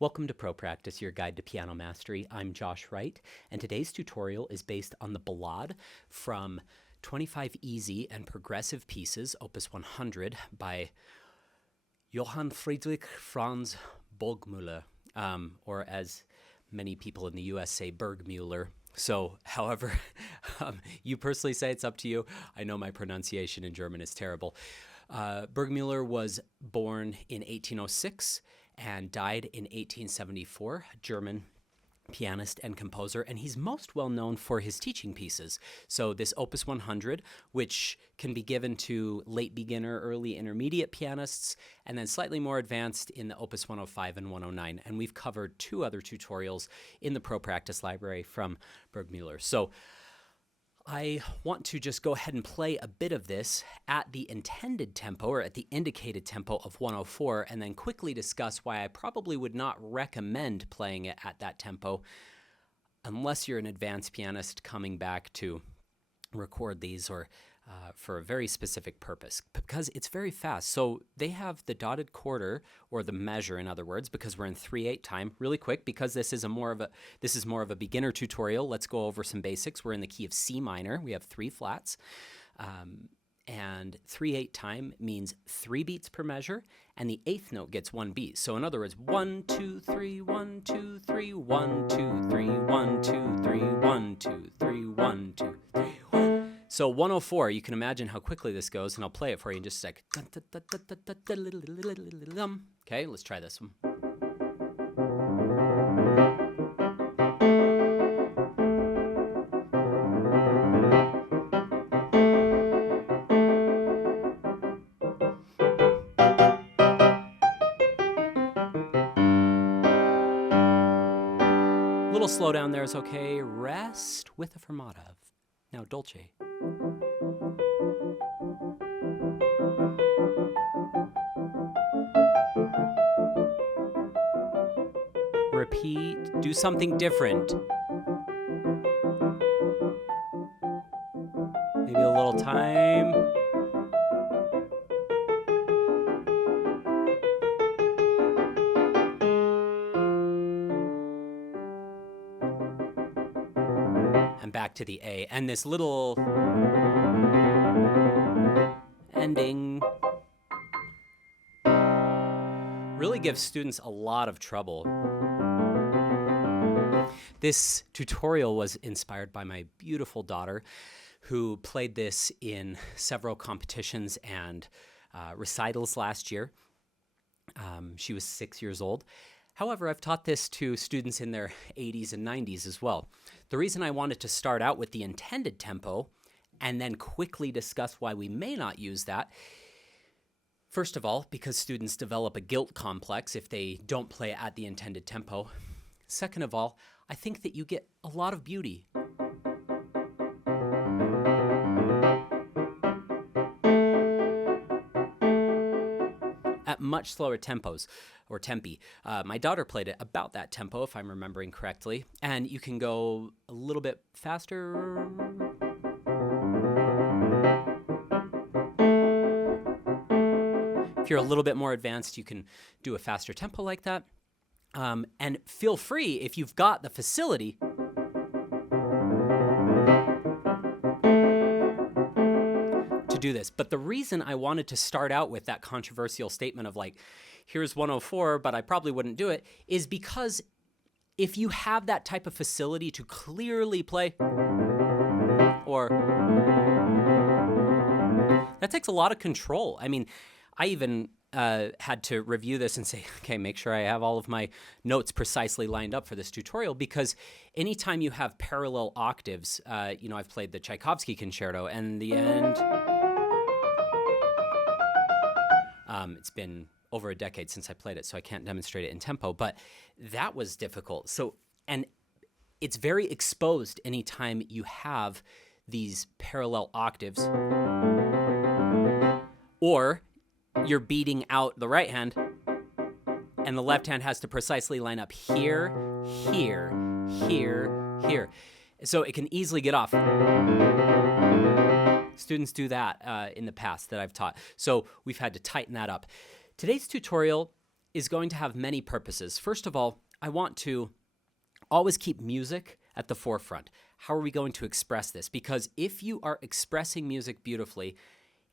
Welcome to Pro Practice, your guide to piano mastery. I'm Josh Wright, and today's tutorial is based on the Ballade from 25 Easy and Progressive Pieces, Op.100 by Johann Friedrich Franz Burgmüller, or as many people in the US say, Burgmüller. So, however you personally say, it's up to you. I know my pronunciation in German is terrible. Burgmüller was born in 1806 and died in 1874, German pianist and composer, and he's most well known for his teaching pieces. So this Opus 100, which can be given to late beginner, early intermediate pianists, and then slightly more advanced in the Opus 105 and 109. And we've covered two other tutorials in the Pro Practice library from Burgmüller. So I want to just go ahead and play a bit of this at the intended tempo, or at the indicated tempo of 104, and then quickly discuss why I probably would not recommend playing it at that tempo unless you're an advanced pianist coming back to record these or for a very specific purpose, because it's very fast. So they have the dotted quarter, or the measure in other words, because we're in 3/8 time. Really quick, because this is more of a beginner tutorial. Let's go over some basics. We're in the key of C minor. We have 3 flats. And 3/8 time means 3 beats per measure, and the 8th note gets 1 beat. So in other words, 1, 2, 3, 1, 2, 3, 1, 2, 3, 1, 2, 3, 1, 2, 3, 1, 2, 3, 1. So 104, you can imagine how quickly this goes, and I'll play it for you in just a sec. Okay, let's try this one. Little slowdown there is okay. Rest with a fermata. Now dolce. Repeat. Do something different. Maybe a little time. And back to the A. And this little ending really gives students a lot of trouble. This tutorial was inspired by my beautiful daughter, who played this in several competitions and recitals last year. She was 6 years old. However, I've taught this to students in their 80s and 90s as well. The reason I wanted to start out with the intended tempo and then quickly discuss why we may not use that, first of all, because students develop a guilt complex if they don't play at the intended tempo. Second of all, I think that you get a lot of beauty. At much slower tempos, or tempi. My daughter played it about that tempo, if I'm remembering correctly, and you can go a little bit faster. If you're a little bit more advanced, you can do a faster tempo like that. And feel free, if you've got the facility, to do this. But the reason I wanted to start out with that controversial statement of like, here's 104, but I probably wouldn't do it, is because if you have that type of facility to clearly play, or that takes a lot of control. I mean, I even had to review this and say, okay, make sure I have all of my notes precisely lined up for this tutorial, because anytime you have parallel octaves, I've played the Tchaikovsky concerto, and the end, it's been over a decade since I played it, so I can't demonstrate it in tempo, but that was difficult. So, and it's very exposed anytime you have these parallel octaves, or you're beating out the right hand, and the left hand has to precisely line up here, here, here, here. So it can easily get off. Students do that in the past that I've taught. So we've had to tighten that up. Today's tutorial is going to have many purposes. First of all, I want to always keep music at the forefront. How are we going to express this? Because if you are expressing music beautifully,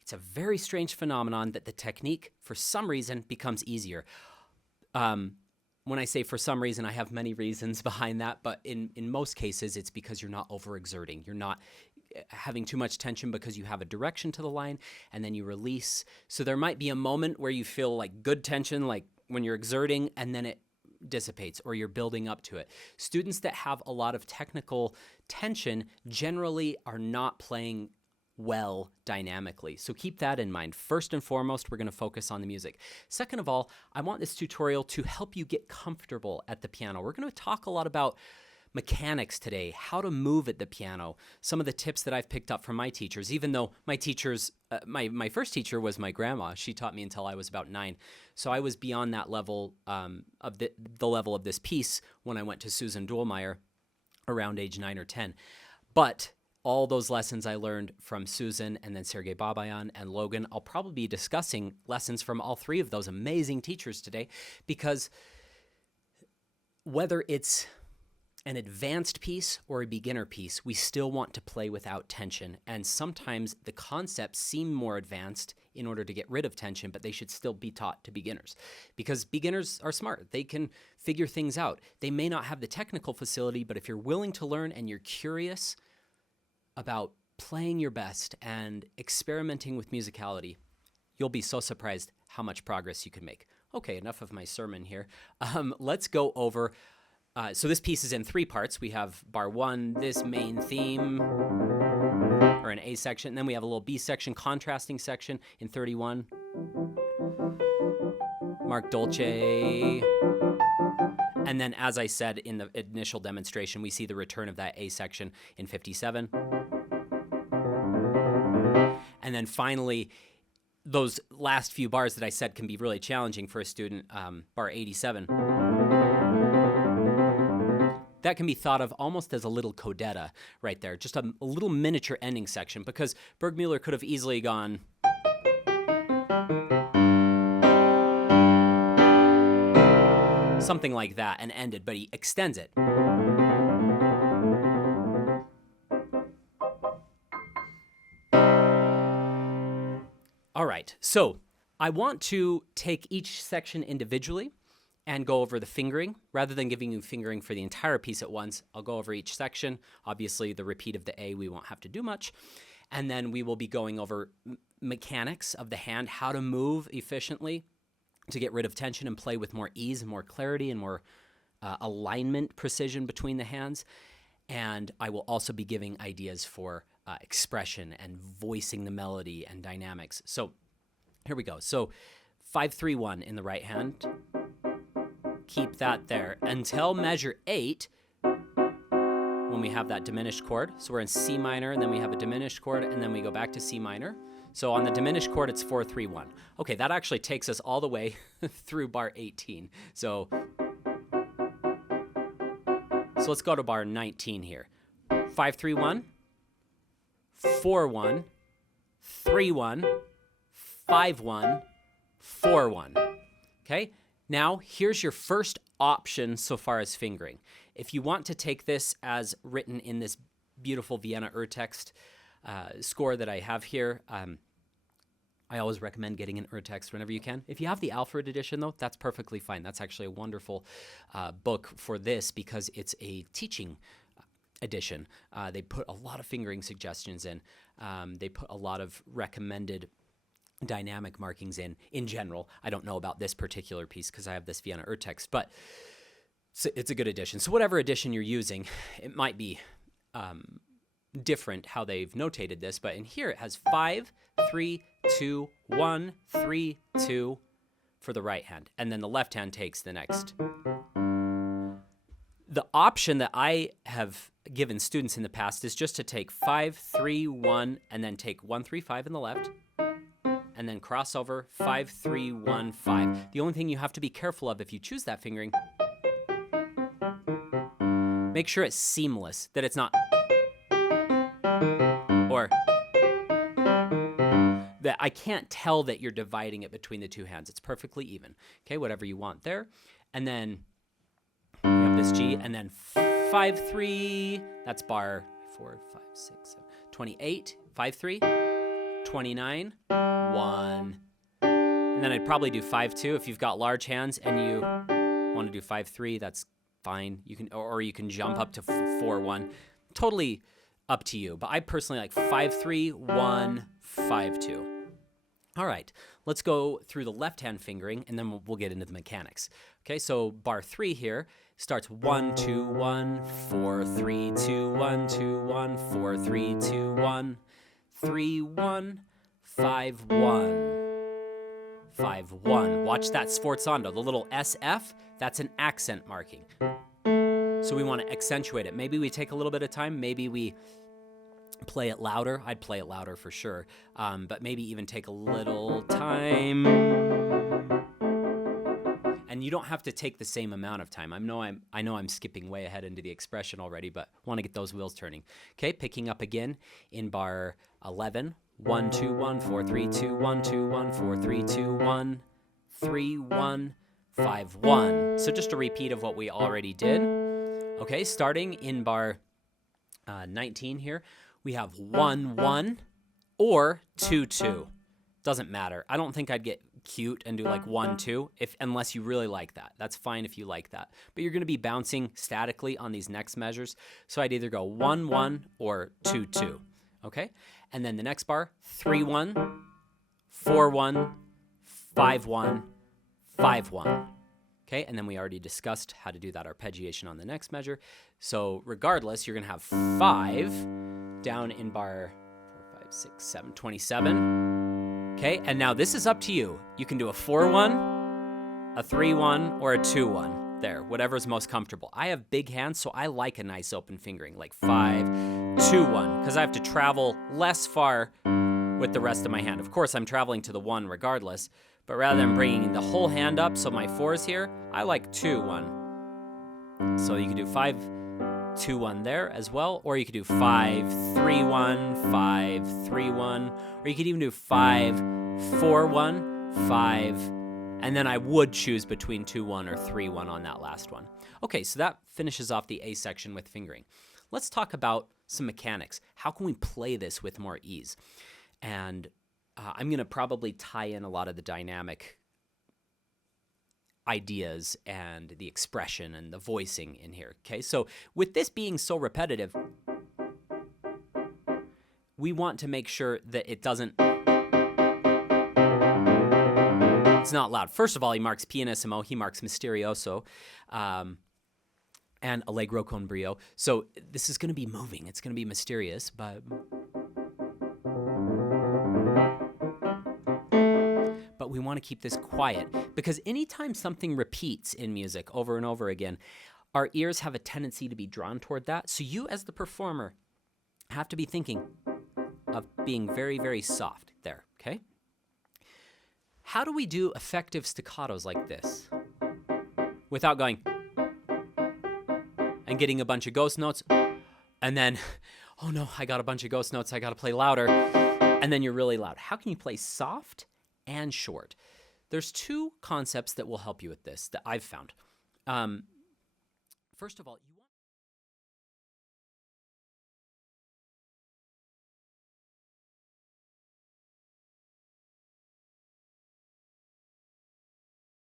it's a very strange phenomenon that the technique, for some reason, becomes easier. When I say for some reason, I have many reasons behind that, but in most cases, it's because you're not overexerting. You're not having too much tension because you have a direction to the line, and then you release. So there might be a moment where you feel like good tension, like when you're exerting, and then it dissipates or you're building up to it. Students that have a lot of technical tension generally are not playing well dynamically. So keep that in mind. First and foremost, we're going to focus on the music. Second of all, I want this tutorial to help you get comfortable at the piano. We're going to talk a lot about mechanics today, how to move at the piano, some of the tips that I've picked up from my teachers, even though my teachers, my first teacher was my grandma. She taught me until I was about 9. So I was beyond that level of the level of this piece when I went to Susan Dolmeyer around age 9 or 10. But all those lessons I learned from Susan and then Sergei Babayan and Logan, I'll probably be discussing lessons from all 3 of those amazing teachers today, because whether it's an advanced piece or a beginner piece, we still want to play without tension. And sometimes the concepts seem more advanced in order to get rid of tension, but they should still be taught to beginners, because beginners are smart. They can figure things out. They may not have the technical facility, but if you're willing to learn and you're curious about playing your best and experimenting with musicality, you'll be so surprised how much progress you can make. Okay, enough of my sermon here. Let's go over. So this piece is in 3 parts. We have bar 1, this main theme, or an A section. And then we have a little B section, contrasting section in 31. Mark Dolce. And then, as I said in the initial demonstration, we see the return of that A section in 57. And then finally, those last few bars that I said can be really challenging for a student, bar 87. That can be thought of almost as a little codetta right there, just a little miniature ending section, because Burgmüller could have easily gone something like that and ended, but he extends it. All right, so I want to take each section individually and go over the fingering. Rather than giving you fingering for the entire piece at once, I'll go over each section. Obviously, the repeat of the A, we won't have to do much. And then we will be going over mechanics of the hand, how to move efficiently to get rid of tension and play with more ease and more clarity and more alignment, precision between the hands. And I will also be giving ideas for expression and voicing the melody and dynamics. So here we go. So 5-3-1 in the right hand. Keep that there until measure 8 when we have that diminished chord. So we're in C minor, and then we have a diminished chord, and then we go back to C minor. So on the diminished chord, it's 4-3-1. Okay, that actually takes us all the way through bar 18. So let's go to bar 19 here. 5-3-1, 4-1, 3-1, 5-1, 4-1. Okay? Now, here's your first option so far as fingering. If you want to take this as written in this beautiful Vienna Urtext score that I have here, I always recommend getting an Urtext whenever you can. If you have the Alfred edition, though, that's perfectly fine. That's actually a wonderful book for this because it's a teaching edition. They put a lot of fingering suggestions in. They put a lot of recommended dynamic markings in general. I don't know about this particular piece because I have this Vienna Urtext, but it's a good edition. So whatever edition you're using, it might be different how they've notated this, but in here it has 5, 3, 2, 1, 3, 2 for the right hand, and then the left hand takes the next. The option that I have given students in the past is just to take 5, 3, 1, and then take 1, 3, 5 in the left, and then cross over 5, 3, 1, 5. The only thing you have to be careful of if you choose that fingering, make sure it's seamless, that it's not, or that I can't tell that you're dividing it between the two hands. It's perfectly even. Okay, whatever you want there. And then we have this G, and then 5-3. That's bar 4, 5, 6, 7, 28. 5-3, 29, 1. And then I'd probably do 5-2 if you've got large hands and you want to do 5-3. That's fine. You can, or you can jump up to 4-1. Totally up to you. But I personally like 5-3, 1, 5-2. All right, let's go through the left-hand fingering, and then we'll get into the mechanics. Okay, so bar 3 here starts 1, 2, 1, 4, 3, 2, 1, 2, 1, 4, 3, 2, 1, 3, 1, 5, 1. 5, 1. Watch that sforzando. The little SF, that's an accent marking. So we want to accentuate it. Maybe we take a little bit of time. Maybe we play it louder. I'd play it louder for sure. But maybe even take a little time. And you don't have to take the same amount of time. I know I'm skipping way ahead into the expression already, but want to get those wheels turning. Okay, picking up again in bar 11. 1, 2, 1, 4, 3, 2, 1, 2, 1, 4, 3, 2, 1, 3, 1, 5, 1. So just a repeat of what we already did. Okay, starting in bar 19 here, we have 1, 1 or 2, 2. Doesn't matter. I don't think I'd get cute and do like 1, 2 unless you really like that. That's fine if you like that. But you're going to be bouncing statically on these next measures. So I'd either go 1, 1 or 2, 2. Okay? And then the next bar, 3, 1, 4, 1, 5, 1, 5, 1. Okay, and then we already discussed how to do that arpeggiation on the next measure. So regardless, you're going to have 5 down in bar 4, 5, 6, 7, 27. Okay, and now this is up to you. You can do a 4-1, a 3-1, or a 2-1. There, whatever's most comfortable. I have big hands, so I like a nice open fingering, like 5, 2, 1, because I have to travel less far with the rest of my hand. Of course, I'm traveling to the 1 regardless, but rather than bringing the whole hand up, so my 4 is here, I like 2, 1. So you can do 5, 2, 1 there as well, or you could do 5, 3, 1, 5, 3, 1, or you could even do 5, 4, 1, 5, and then I would choose between 2-1 or 3-1 on that last one. Okay, so that finishes off the A section with fingering. Let's talk about some mechanics. How can we play this with more ease? And I'm going to probably tie in a lot of the dynamic ideas and the expression and the voicing in here. Okay, so with this being so repetitive, we want to make sure that it doesn't... It's not loud. First of all, he marks pianissimo, he marks misterioso, and allegro con brio. So this is going to be moving. It's going to be mysterious, but we want to keep this quiet because anytime something repeats in music over and over again, our ears have a tendency to be drawn toward that. So you as the performer have to be thinking of being very, very soft there, okay? How do we do effective staccatos like this without going and getting a bunch of ghost notes and then, oh no, I got a bunch of ghost notes, I got to play louder, and then you're really loud? How can you play soft and short? There's 2 concepts that will help you with this that I've found. First of all,